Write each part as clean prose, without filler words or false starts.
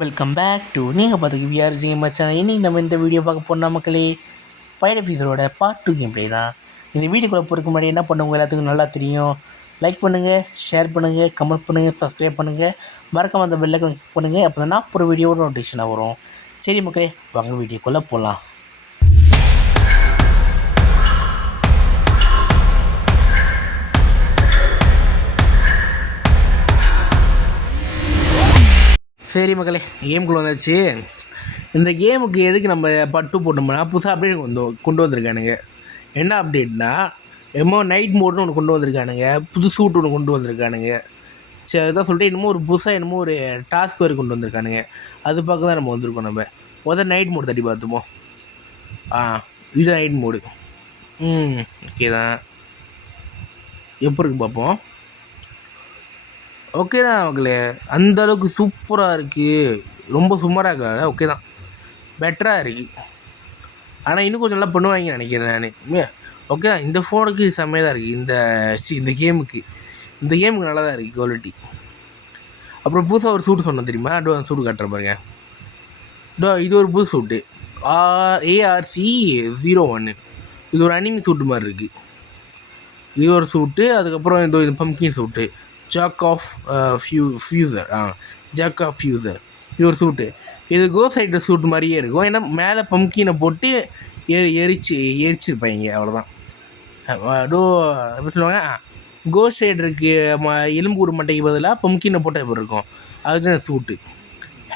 Welcome back to நீங்கள் பார்த்துக்கு விஆர்ஜி மச்சான். இன்றைக்கி நம்ம இந்த வீடியோ பார்க்க போனால் மக்களே ஸ்பைடர் ஃபீஸரோட பார்ட் 2 கேம் ப்ளே தான். இந்த வீடியோக்குள்ளே போகிறதுக்கு முன்னாடி என்ன பண்ணுவோங்க எல்லாத்துக்கும் நல்லா தெரியும். லைக் பண்ணுங்கள், ஷேர் பண்ணுங்கள், கமெண்ட் பண்ணுங்கள், சப்ஸ்கிரைப் பண்ணுங்கள், மறக்காம அந்த பெல்லைக்கன் கிளிக் பண்ணுங்கள். அப்போ தான் நான் ஒரு வீடியோட நோட்டிஃபிகேஷனாக வரும். சரி மக்களே, வாங்க வீடியோக்குள்ளே போகலாம். சரி மக்களே, கேமுக்குள்ளே வந்தாச்சு. இந்த கேமுக்கு எதுக்கு நம்ம பட்டு போட்டோம்னா புதுசாக அப்டேட் கொண்டு வந்திருக்கானுங்க. என்ன அப்டேட்னா நைட் மோடுன்னு ஒன்று கொண்டு வந்திருக்கானுங்க, புது சூட் ஒன்று கொண்டு வந்திருக்கானுங்க. சரி, அதுதான் சொல்லிட்டு என்னமோ ஒரு புதுசாக ஒரு டாஸ்க் வரை கொண்டு வந்திருக்கானுங்க. அது பார்க்க தான் நம்ம வந்திருக்கோம். நம்ம நைட் மோடு தட்டி பார்த்துப்போம். இது நைட் மோடு. ஓகே தான், எப்போ இருக்குது பார்ப்போம். ஓகே தான் மக்களே, அந்தளவுக்கு சூப்பராக இருக்குது. ரொம்ப சுமாராக இருக்காது, ஓகே தான், பெட்டராக இருக்குது. ஆனால் இன்னும் கொஞ்சம் நல்லா பண்ணுவாங்கன்னு நினைக்கிறேன் நான். ஓகே தான், இந்த ஃபோனுக்கு செம்மையாக தான் இருக்குது. இந்த கேமுக்கு நல்லா தான் இருக்குது குவாலிட்டி. அப்புறம் புதுசாக ஒரு சூட்டு சொன்னேன் தெரியுமா? அந்த சூட்டு காட்டுற பாருங்க. இது ஒரு புது சூட்டு, ARC-01. இது ஒரு அனிமி சூட்டு மாதிரி இருக்குது. இது ஒரு சூட்டு. அதுக்கப்புறம் இது பம்கின் சூட்டு, ஜாக் ஆஃப் ஃபியூசர். இது ஒரு சூட்டு. இது கோஸ்ட் ரைடர் சூட் மாதிரியே இருக்கும். ஏன்னா மேலே பம்கினை போட்டு எரிச்சிருப்பாங்க, அவ்வளோதான். எப்படி சொல்லுவாங்க, கோஸ்ட் ரைடருக்கு எலும்பு ஒரு மட்டைக்கு பதிலாக பம்கினை போட்டால் எப்படி இருக்கும், அதுதான் சூட்டு.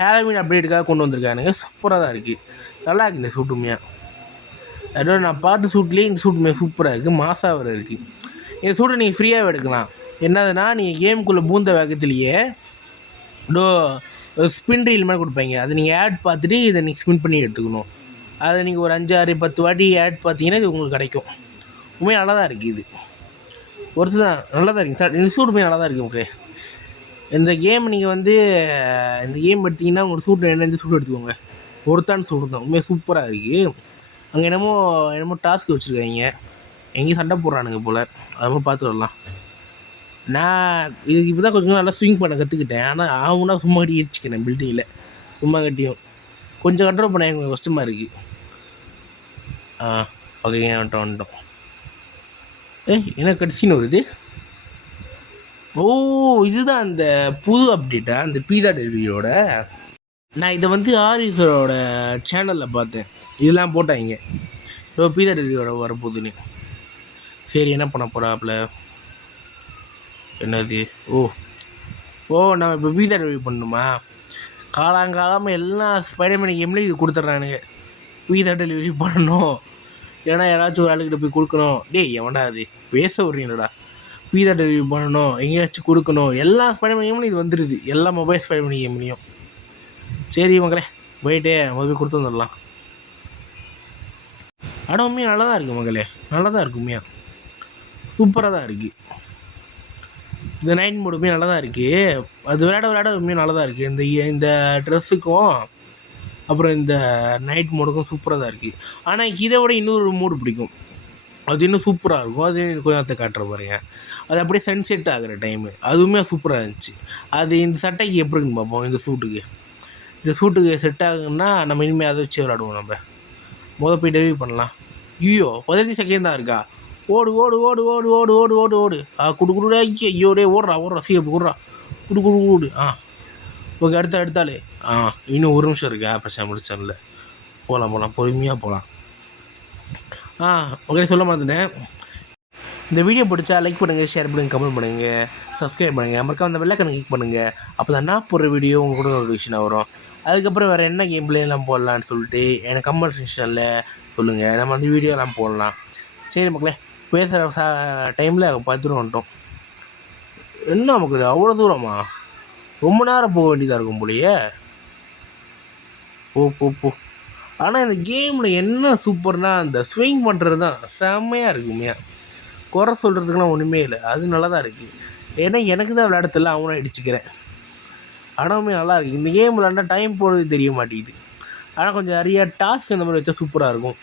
ஹாலோவீன் அப்டேட்டுக்காக கொண்டு வந்திருக்கானுங்க. சூப்பராக தான் இருக்குது, நல்லா இருக்குது இந்த சூட்டுமையா. அதோட நான் பார்த்த சூட்லேயே இந்த சூட்டுமையா சூப்பராக இருக்குது, மாசாக வர இருக்குது. இந்த சூட்டை நீங்கள் ஃப்ரீயாகவே எடுக்கலாம். என்னதுன்னா, நீங்கள் கேமுக்குள்ளே பூந்த வேகத்துலேயே ஸ்பின் ரீல் மாதிரி கொடுப்பாங்க. அதை நீங்கள் ஆட் பார்த்துட்டு இதை நீங்கள் ஸ்பின் பண்ணி எடுத்துக்கணும். அதை நீங்கள் ஒரு 5-6-10 வாட்டி ஆட் பார்த்தீங்கன்னா இது உங்களுக்கு கிடைக்கும். உண்மையாக நல்லா தான் இருக்குது. இது ஒரு தான் நல்லா தான் இருக்குது. இந்த சூட் நல்லா தான் இருக்குது. ஓகே, இந்த கேம் நீங்கள் இந்த கேம் எடுத்திங்கன்னா உங்களுக்கு சூட் என்ன சூட் எடுத்துக்கோங்க. ஒருத்தான் சூட் தான், உண்மையாக சூப்பராக இருக்குது. அங்கே என்னமோ டாஸ்க் வச்சுருக்காங்க, எங்கேயும் சண்டை போடுறானுங்க போல், அதை பார்த்து வரலாம். நான் இதுக்கு இப்போ தான் கொஞ்சம் நல்லா ஸ்விங் பண்ண கற்றுக்கிட்டேன். ஆனால் ஆகுனா சும்மா கட்டி எரிச்சிக்கிறேன் பில்டிங்கில், சும்மா கட்டியும் கொஞ்சம் கண்ட்ரோல் பண்ண எனக்கு கஷ்டமாக இருக்குது. ஓகே, வந்துட்டோம். என்ன கட்சின்னு வருது? இதுதான் அந்த புது அப்டேட்டா, அந்த பீதா டெலிவரியோட. நான் இதை ஆரிஸரோட சேனலில் பார்த்தேன், இதெல்லாம் போட்டாங்க பீதா டெலிவரியோட வரப்போகுதுன்னு. சரி, என்ன பண்ண போகிறாப்புல, என்னது? நம்ம இப்போ பீதா டெலிவரி பண்ணணுமா? காலங்காலமாக எல்லா ஸ்பைடர்மேன் கேம்லேயும் இது கொடுத்துட்றானுங்க, பீதா டெலிவரி பண்ணணும். ஏன்னா யாராச்சும் ஒரு ஆளுக்கிட்ட போய் கொடுக்கணும். எவன்டா அது பேச விட்றீங்களா? பீதா டெலிவரி பண்ணணும், எங்கேயாச்சும் கொடுக்கணும். எல்லா ஸ்பைடர்மேன் கேம்லையும் இது வந்துடுது, எல்லா மொபைல் ஸ்பைடர்மேன் கேம்லேயும். சரி மக்களே, போயிட்டே மொபைல் கொடுத்து வந்துடலாம். ஆனால் உண்மையாக நல்லா தான் இருக்குது மக்களே, நல்லா தான் இருக்குது, உண்மையாக சூப்பராக தான் இருக்குது. இந்த நைட் மோடுமே நல்லா தான் இருக்குது. அது விளையாட உண்மையாக நல்லா தான் இருக்குது. இந்த ட்ரெஸ்ஸுக்கும் அப்புறம் இந்த நைட் மோடுக்கும் சூப்பராக தான் இருக்குது. ஆனால் இதை விட இன்னொரு மோடு பிடிக்கும், அது இன்னும் சூப்பராக இருக்கும். அது கொஞ்சத்தை காட்டுற பாருங்க. அது அப்படியே சன்செட் ஆகிற டைமு, அதுவுமே சூப்பராக இருந்துச்சு. அது இந்த சட்டைக்கு எப்படி இருக்குன்னு பார்ப்போம். இந்த சூட்டுக்கு செட் ஆகுன்னா நம்ம இனிமேல் அதை வச்சு விளாடுவோம். நம்ம போய் டெலிவரி பண்ணலாம். 15 செகண்ட் தான் இருக்கா? ஓடு ஓடு ஓடு ஓடு ஓடு ஓடு ஓடு ஓடு குடு ஐயோடே ஓடுறா சீப்பு ஓடுறா குடு. ஓகே, அடுத்தாலே இன்னும் 1 நிமிஷம் இருக்கா? பிரச்சனை முடிச்சல, போகலாம் பொறுமையாக போகலாம். ஓகே, சொல்ல மாட்டேன். இந்த வீடியோ பிடிச்சா லைக் பண்ணுங்கள், ஷேர் பண்ணுங்கள், கமெண்ட் பண்ணுங்கள், சப்ஸ்கிரைப் பண்ணுங்கள், மறக்காம அந்த பெல்லைக்கனை கிளிக் பண்ணுங்கள். அப்போ தான் நான் போடுற வீடியோ உங்கள் கூட நோட்டிஃபிகேஷனாக வரும். அதுக்கப்புறம் வேறு என்ன கேம் பிளேலாம் போடலான்னு சொல்லிட்டு எனக்கு கமெண்ட் செக்ஷனில் சொல்லுங்கள், நம்ம அந்த வீடியோலாம் போடலாம். சரி மக்களே, பேசுகிற டைமில் பார்த்துட்டு வந்துட்டோம். என்ன நமக்கு அவ்வளோ தூரமா? ரொம்ப நேரம் போக வேண்டியதாக இருக்கும் போலையே. போ. ஆனால் இந்த கேமில் என்ன சூப்பர்னால் அந்த ஸ்விங் பண்ணுறது தான் செம்மையாக இருக்குமே. குறை சொல்கிறதுக்குலாம் ஒன்றுமே இல்லை, அது நல்லா தான் இருக்குது. ஏன்னா எனக்கு தான் விளையாடத்தில் அவனை அடிச்சுக்கிறேன். ஆனால் நல்லா இருக்குது. இந்த கேம் விளையாண்டா டைம் போகிறது தெரிய மாட்டேங்குது. ஆனால் கொஞ்சம் நிறையா டாஸ்க் இந்த மாதிரி வச்சா சூப்பராக இருக்கும்.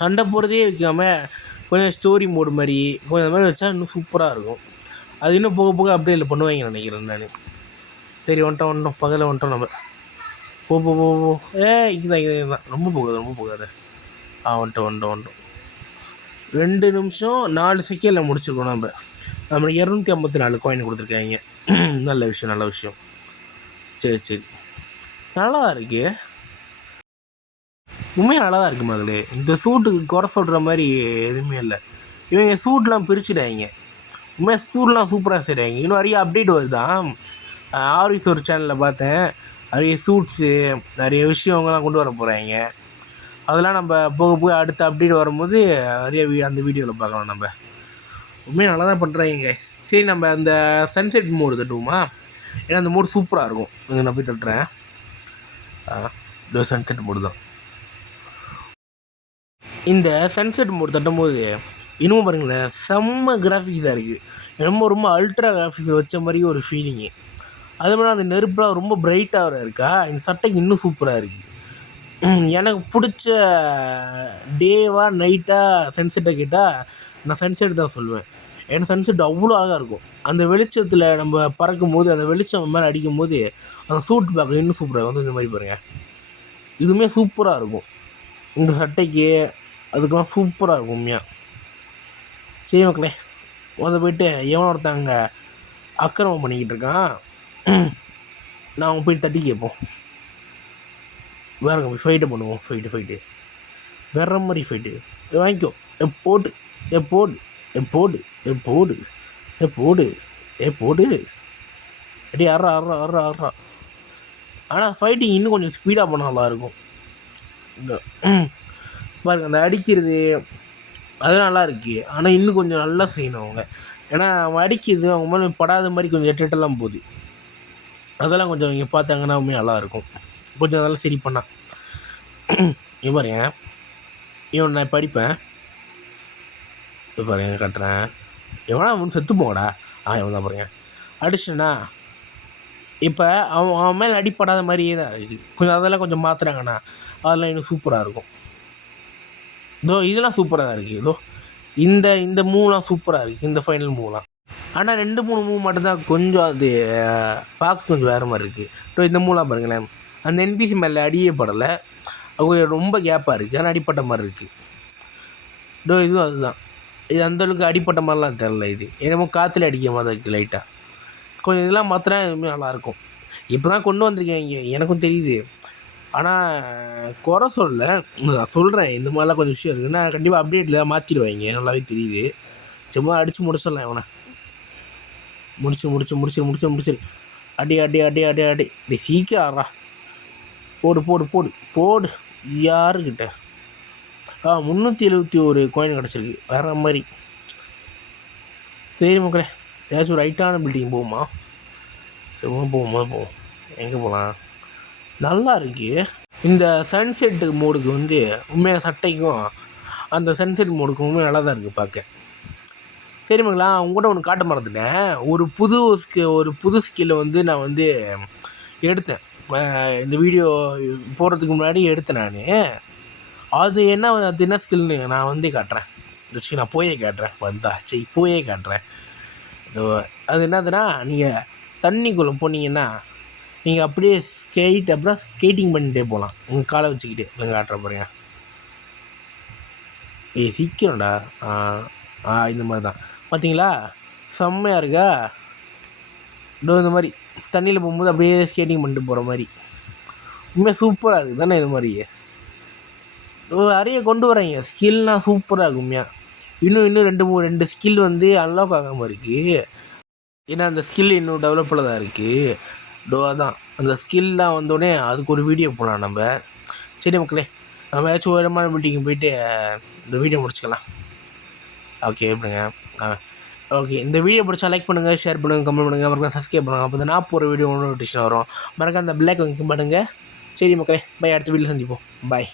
சண்டை போகிறதே வைக்காமல் கொஞ்சம் ஸ்டோரி மோடு மாதிரி கொஞ்சம் அந்த மாதிரி வச்சா இன்னும் சூப்பராக இருக்கும். அது இன்னும் போக அப்டேட்டில் பண்ணுவாங்க நினைக்கிறேன் நான். சரி, வந்துட்டோம் பகலில் வந்துட்டோம் நம்ம. போ போ போ போ இதுதான் இதுதான் ரொம்ப போகாது. வந்துட்டோம். 2 நிமிஷம் 4 செகண்டில் முடிச்சிருக்கோம் நம்மளுக்கு 254 காயின் கொடுத்துருக்காங்க. நல்ல விஷயம். சரி நல்லா தான் இருக்கு. உண்மையாக நல்லா தான் இருக்குது மகளே. இந்த சூட்டுக்கு குறை சொல்கிற மாதிரி எதுவுமே இல்லை. இவங்க சூட்லாம் பிரிச்சுட்டாங்க. உண்மையாக சூட்லாம் சூப்பராக செய்கிறாங்க. இன்னும் நிறைய அப்டேட் வருதான். ஆரிஸ் ஒரு சேனலில் பார்த்தேன். நிறைய சூட்ஸு நிறைய விஷயங்கள்லாம் கொண்டு வர போகிறாங்க. அதெல்லாம் நம்ம போக அடுத்த அப்டேட் வரும்போது நிறைய அந்த வீடியோவில் பார்க்கலாம். நம்ம உண்மையாக நல்லா தான் பண்ணுறாங்க. சரி, நம்ம அந்த சன்செட் மோடு தட்டுவோமா? ஏன்னா அந்த மோடு சூப்பராக இருக்கும். நான் போய் தட்டுறேன். சன்செட் மோடு தான். இந்த சன்செட் மோடு தட்டும்போது இன்னும் பாருங்களேன், செம்ம கிராஃபிக்ஸ் தான் இருக்குது. ரொம்ப அல்ட்ரா கிராஃபிக்ஸ் வச்ச மாதிரி ஒரு ஃபீலிங்கு. அது மாதிரி அந்த நெருப்புலாம் ரொம்ப பிரைட்டாக இருக்கா. இந்த சட்டைக்கு இன்னும் சூப்பராக இருக்குது. எனக்கு பிடிச்ச டேவா நைட்டாக சன்செட்டை கேட்டால் நான் சன்செட் தான் சொல்லுவேன். ஏன்னா சன்செட் அவ்வளோ அழகாக இருக்கும். அந்த வெளிச்சத்தில் நம்ம பறக்கும் போது அந்த வெளிச்சம் மேலே அடிக்கும் போது அந்த சூட் பார்க்க இன்னும் சூப்பராக இருக்கும். இந்த மாதிரி பாருங்கள், இதுவுமே சூப்பராக இருக்கும். இந்த சட்டைக்கு அதுக்கெல்லாம் சூப்பராக இருக்கும் உண்மையாக. சரி மக்களே, போயிட்டு எவனோ ஒருத்தங்க அக்கிரமம் பண்ணிக்கிட்டு இருக்கான். நான் அவங்க போயிட்டு தட்டி கேட்போம். வேறங்க போய் ஃபைட்டை பண்ணுவோம். ஃபைட்டு வேற மாதிரி ஃபைட்டு வாங்கிக்கோ. போடு அடி ஆடுறா. ஆனால் ஃபைட்டிங் இன்னும் கொஞ்சம் ஸ்பீடாக பண்ணால் நல்லாயிருக்கும். பாருங்கள், அந்த அடிக்கிறது அது நல்லா இருக்குது. ஆனால் இன்னும் கொஞ்சம் நல்லா செய்யணும் அவங்க. ஏன்னா அவன் அடிக்கிறது அவங்க மேலே படாத மாதிரி கொஞ்சம் எட்டெல்லாம் போகுது. அதெல்லாம் கொஞ்சம் இங்கே பார்த்தாங்கன்னா நல்லாயிருக்கும். கொஞ்சம் அதெல்லாம் சரி பண்ணால். பாருங்க, இவன் நான் இப்போ அடிப்பேன். பாருங்க கட்டுறேன். எவனா அவன் செத்து போங்கடா. இவன் தான் பாருங்க அடிச்சுனா. இப்போ அவன் மேலே அடிப்படாத மாதிரியே தான் இருக்குது. அதெல்லாம் கொஞ்சம் மாற்றுறாங்கண்ணா, அதெல்லாம் இன்னும் சூப்பராக இருக்கும். இதெல்லாம் சூப்பராக தான் இருக்குது. இந்த மூவ்லாம் சூப்பராக இருக்குது, இந்த ஃபைனல் மூவ்லாம். ஆனால் 2-3 மூவ் மட்டும்தான் கொஞ்சம் அது பார்க்க கொஞ்சம் வேறு மாதிரி இருக்குது. இந்த மூவ்லாம் பாருங்களேன், அந்த என்பிசி மேலே அடியே படலை. அவங்க ரொம்ப கேப்பாக இருக்குது, ஆனால் அடிப்பட்ட மாதிரி இருக்குது. இதுவும் அதுதான். இது அந்தளவுக்கு அடிப்பட்ட மாதிரிலாம் தெரில. இது என்னமோ காற்றுல அடிக்க மாதிரி இருக்குது லைட்டாக. கொஞ்சம் இதெல்லாம் மாத்தினா எதுவுமே நல்லாயிருக்கும். இப்போ தான் கொண்டு வந்திருக்கேன், எனக்கும் தெரியுது. ஆனால் குறை சொல்ல, நான் சொல்கிறேன் இந்த மாதிரிலாம் கொஞ்சம் விஷயம் இருக்குன்னா கண்டிப்பாக அப்டேட்டில் மாற்றிடுவாங்க, நல்லாவே தெரியுது. சும்மா அடித்து முடிச்சிடலாம். இவனை முடிச்சு அடி சீக்கிரம் ஆடுறா. போடு யாருக்கிட்ட 371 காயின் கிடச்சிருக்கு, வேறு மாதிரி. சரி மக்களே, ஏதாச்சும் ஒரு ஹைட்டான பில்டிங் போகுமா? சும்மா போவோம். எங்கே போகலாம்? நல்லா இருக்கு. இந்த சன்செட்டு மோடுக்கு உண்மையாக சட்டைக்கும் அந்த சன்செட் மோடுக்கும் உண்மையாக நல்லா தான் இருக்குது பார்க்க. சரி மக்களா, உங்கள்கிட்ட ஒன்று காட்ட மறந்துட்டேன். ஒரு புது ஸ்கில்லை நான் எடுத்தேன். இந்த வீடியோ போடுறதுக்கு முன்னாடி எடுத்தேன் நான். அது என்ன ஸ்கில்னு நான் காட்டுறேன். நான் போயே காட்டுறேன். அது என்னதுன்னா, நீங்கள் தண்ணிக்குள்ளே போனீங்கன்னா நீங்கள் அப்படியே அப்புறம் ஸ்கேட்டிங் பண்ணிகிட்டே போகலாம். உங்கள் காலை வச்சுக்கிட்டு இல்லைங்க காட்டுற பாருங்க. சீக்கிரம்டா. இந்த மாதிரி தான் பார்த்தீங்களா, செம்மையாக இருக்கா. இந்த மாதிரி தண்ணியில் போகும்போது அப்படியே ஸ்கேட்டிங் பண்ணிட்டு போகிற மாதிரி உண்மையாக சூப்பராக இருக்குது தானே. இது மாதிரி நிறைய கொண்டு வராங்க ஸ்கில்லாம், சூப்பராக இருக்கும் உண்மையாக. இன்னும் 2 ஸ்கில் அன்லாக் ஆகாமல் இருக்குது. ஏன்னா அந்த ஸ்கில் இன்னும் டெவலப்பில் தான் இருக்குது. அதான் அந்த ஸ்கில்லாம் வந்தோடனே அதுக்கு ஒரு வீடியோ போடலாம் நம்ம. சரி மக்களே, நம்ம ஏதாச்சும் உயரமான மீட்டிங் போயிட்டு இந்த வீடியோ முடிச்சுக்கலாம். ஓகே எப்படிங்க? ஓகே, இந்த வீடியோ பிடிச்சா லைக் பண்ணுங்கள், ஷேர் பண்ணுங்கள், கமெண்ட் பண்ணுங்கள், மறக்காம சப்ஸ்கிரைப் பண்ணுங்கள். அப்போ நான் போகிற வீடியோ நோட்டிஃபிகேஷன் வரும். மறக்காம அந்த பிளாக் பண்ணுங்கள். சரி மக்களே, பை. அடுத்த வீடியோ சந்திப்போம். பாய்.